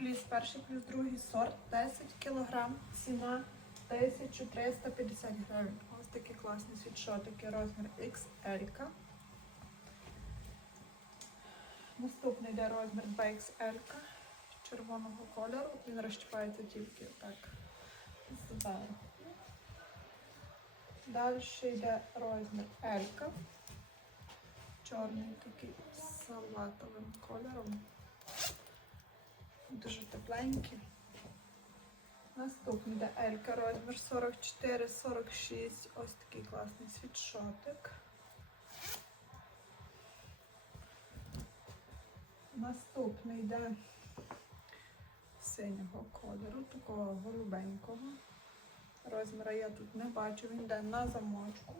Фліс перший плюс другий сорт 10 кг, ціна 1350 гривень. Ось такі класні світшотики, розмір XL. Наступний йде розмір 2XL червоного кольору. Він розчіпається тільки так. Далі йде розмір L. Чорний такий з салатовим кольором. Дуже тепленький. Наступний йде Елька, розмір 44-46. Ось такий класний світшотик. Наступний йде синього кольору, такого голубенького. Розміра я тут не бачу, він йде на замочку.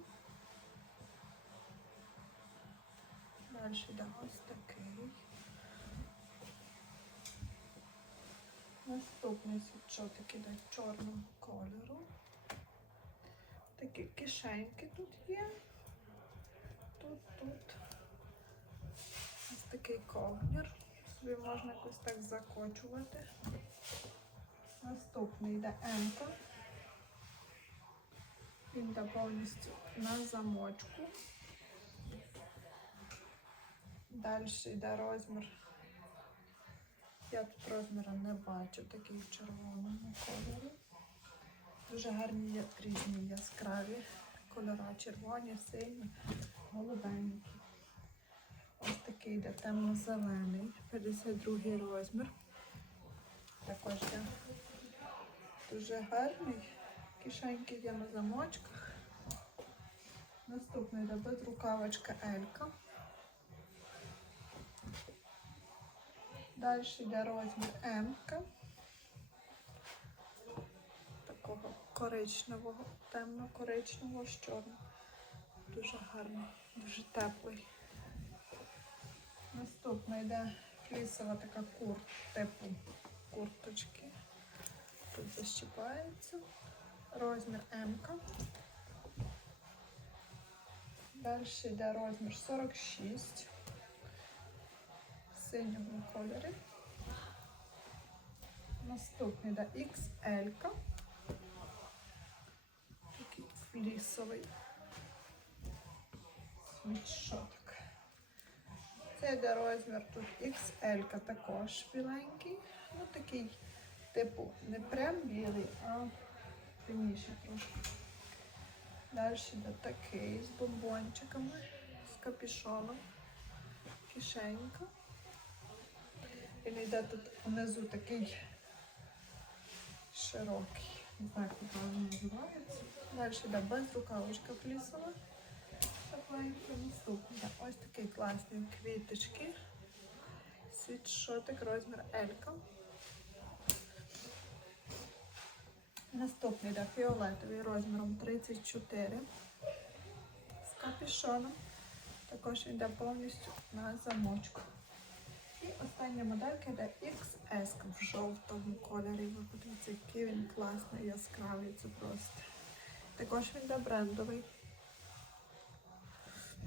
Далі йде ось такий. Наступний світшотик іде чорного кольору. Такі кишеньки тут є. Тут, тут. Ось такий ковнір. Собі можна якось так закочувати. Наступний йде енко. Він йде повністю на замочку. Далі йде розмір. Я тут розміру не бачу, такий в кольорі. Дуже гарні різні яскраві кольори. Червоні, сині, голубенькі. Ось такий йде темно-зелений, 52 розмір. Також є дуже гарний. Кишеньки є на замочках. Наступний йде безрукавочка Елька. Далі йде розмір М. Такого коричневого, темно-коричневого з чорним. Дуже гарний, дуже теплий. Наступна йде флісова така кур, типу курточки. Тут защіпається. Розмір М. Далі йде розмір 46 в синьому кольорі. Наступний йде XL. Такий флісовий світшотик. Це йде розмір тут XL також біленький. Ну такий, типу, не прям білий, а темніший трошки. Далі йде такий з бомбончиками, з капюшоном, кишенька. Йде тут внизу такий широкий. Не знаю, як правильно називається. Далі йде безрукавочка флісова. Ось такий класний квіточки. Світшотик, розмір Елька. Наступний йде фіолетовий розміром 34 з капюшоном. Також йде повністю на замочку. І остання моделька йде XS в жовтому кольорі. Ви подивіться, який він класний, яскравий, це просто. Також він йде брендовий.